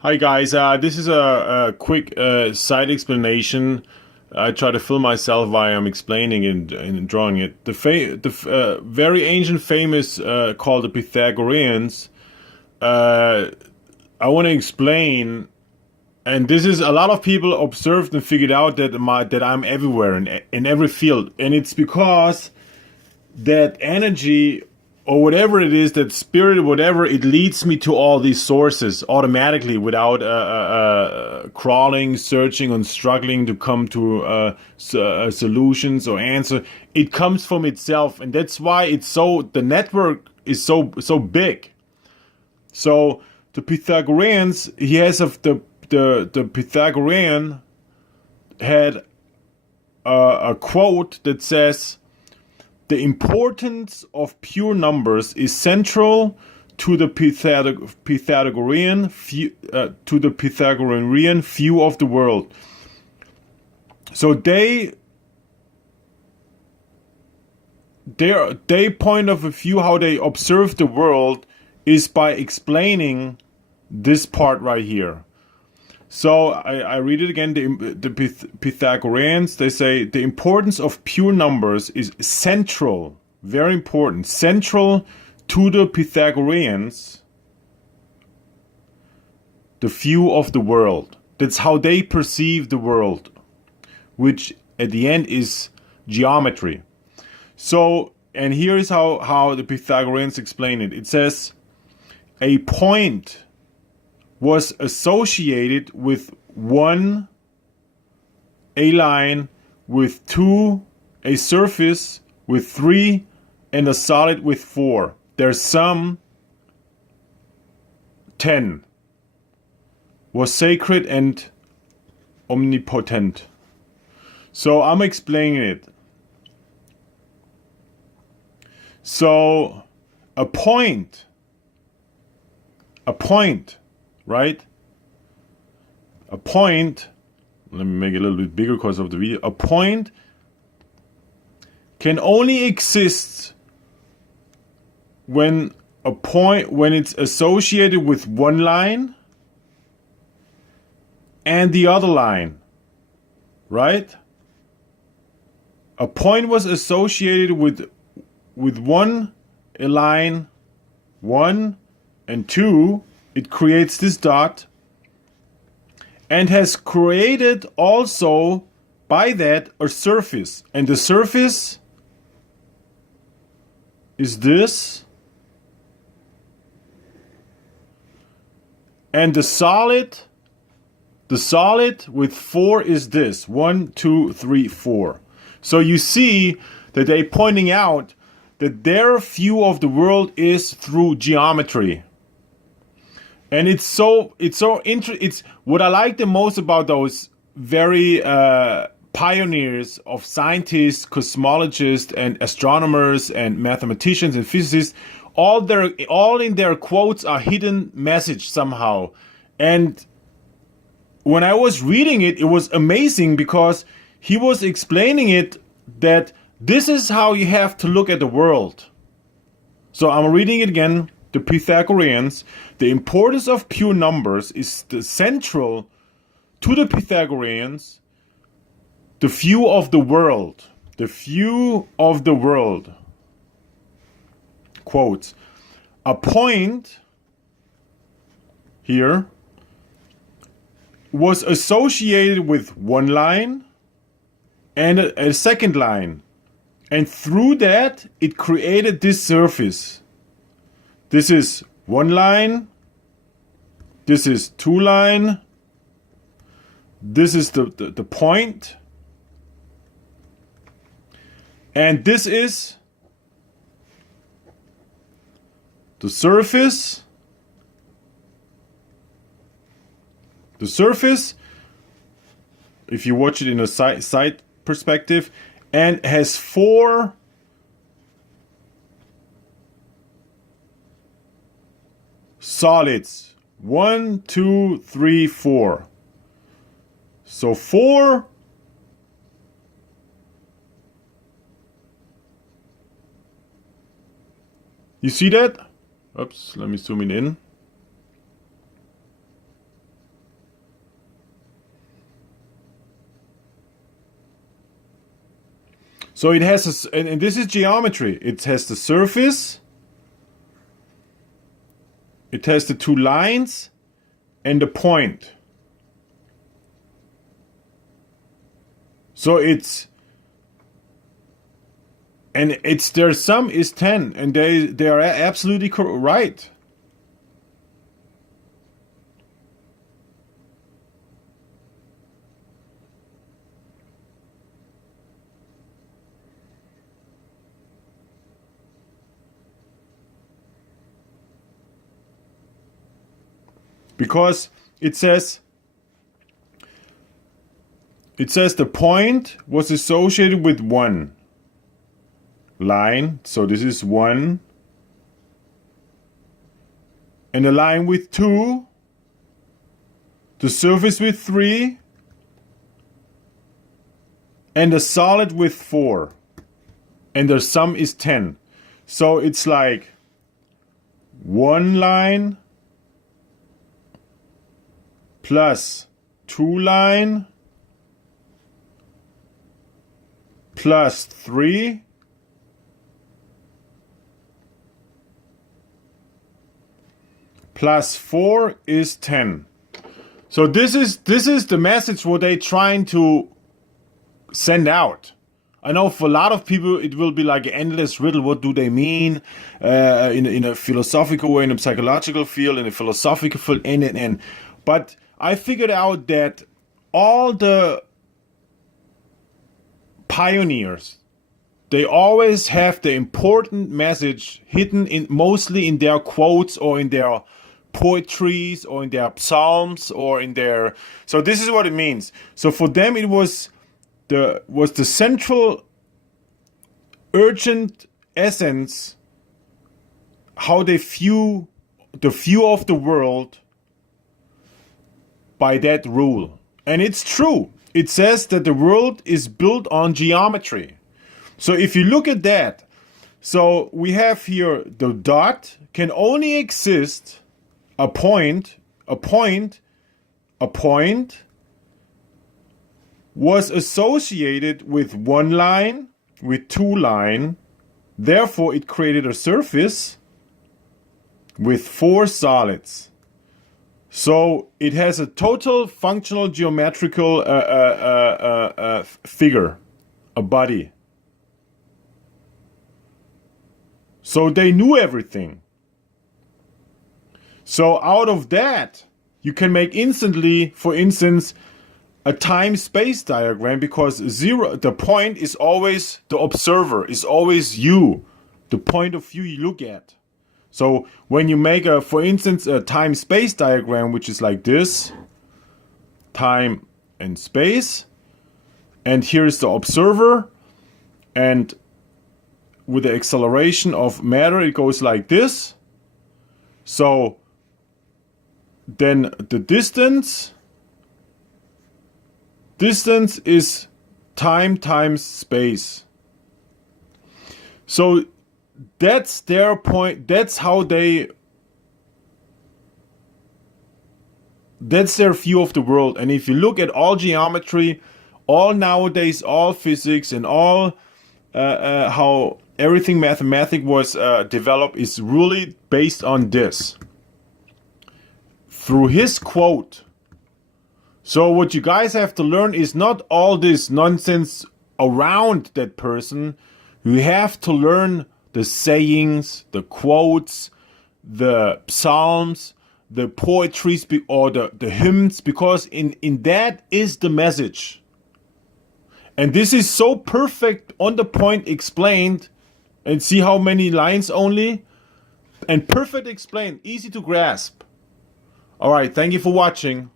Hi guys, this is a quick side explanation. I try to film myself while I'm explaining and drawing it. The very ancient famous called the Pythagoreans. Uh, I want to explain, and this is a lot of people observed and figured out that I'm everywhere in every field, and it's because that energy or whatever it is, that spirit, whatever, it leads me to all these sources automatically without crawling, searching, and struggling to come to solutions or answer. It comes from itself, and that's why the network is so big. So the Pythagoreans, he has of the Pythagorean had a quote that says, "The importance of pure numbers is central to the Pythagorean view of the world." So their point of view, how they observe the world, is by explaining this part right here. So I read it again. The Pythagoreans, they say the importance of pure numbers is central, very important, central to the Pythagoreans, the view of the world. That's how they perceive the world, which at the end is geometry. So, and here is how the Pythagoreans explain it. It says, a point was associated with one, a line, with two, a surface with three, and a solid with four. Their sum, 10, was sacred and omnipotent. So I'm explaining it. So a point, right? A point, let me make it a little bit bigger because of the video. A point can only exist when it's associated with one line and the other line, right? A point was associated with one line, 1 and 2, it creates this dot, and has created also by that a surface. And the surface is this. And the solid with 4 is this. 1, 2, 3, 4. So you see that they're pointing out that their view of the world is through geometry. And it's what I like the most about those very pioneers of scientists, cosmologists, and astronomers, and mathematicians and physicists. All in their quotes are hidden message somehow. And when I was reading it, it was amazing because he was explaining it that this is how you have to look at the world. So I'm reading it again. The Pythagoreans, the importance of pure numbers is the central to the Pythagoreans, the view of the world. The view of the world. Quotes. A point here was associated with one line and a second line. And through that, it created this surface. This is one line. This is two line. This is the point. And this is the surface. The surface, if you watch it in a side perspective, and has 4 solids. 1, 2, 3, 4. So 4 you see that? Oops, let me zoom in. So it has and this is geometry. It has the surface, it has the two lines, and the point. So their sum is 10, and they are absolutely right. Because it says the point was associated with one line, so this is 1, and a line with 2, the surface with 3, and a solid with 4, and their sum is 10. So it's like one line plus 2 line plus 3 plus 4 is 10. So this is the message what they trying to send out. I know for a lot of people it will be like an endless riddle. What do they mean in a philosophical way, in a psychological field, in a philosophical field, and. But I figured out that all the pioneers, they always have the important message hidden mostly in their quotes or in their poetries or in their psalms or in their. So this is what it means. So for them it was the central urgent essence how they view of the world by that rule. And it's true. It says that the world is built on geometry. So if you look at that, so we have here the dot can only exist a point was associated with one line, with 2 line, therefore it created a surface with 4 solids. So it has a total functional geometrical figure, a body. So they knew everything. So out of that, you can make instantly, for instance, a time-space diagram, because the point is always the observer, is always you, the point of view you look at. So when you make for instance, a time-space diagram, which is like this, time and space, and here's the observer, and with the acceleration of matter, it goes like this. So then the distance is time times space. So that's their point. That's their view of the world. And if you look at all geometry, all nowadays, all physics, and all how everything mathematic was developed is really based on this. Through his quote. So what you guys have to learn is not all this nonsense around that person. You have to learn the sayings, the quotes, the psalms, the poetries, or the hymns, because in that is the message. And this is so perfect, on the point explained, and see how many lines only, and perfect explained, easy to grasp. Alright, thank you for watching.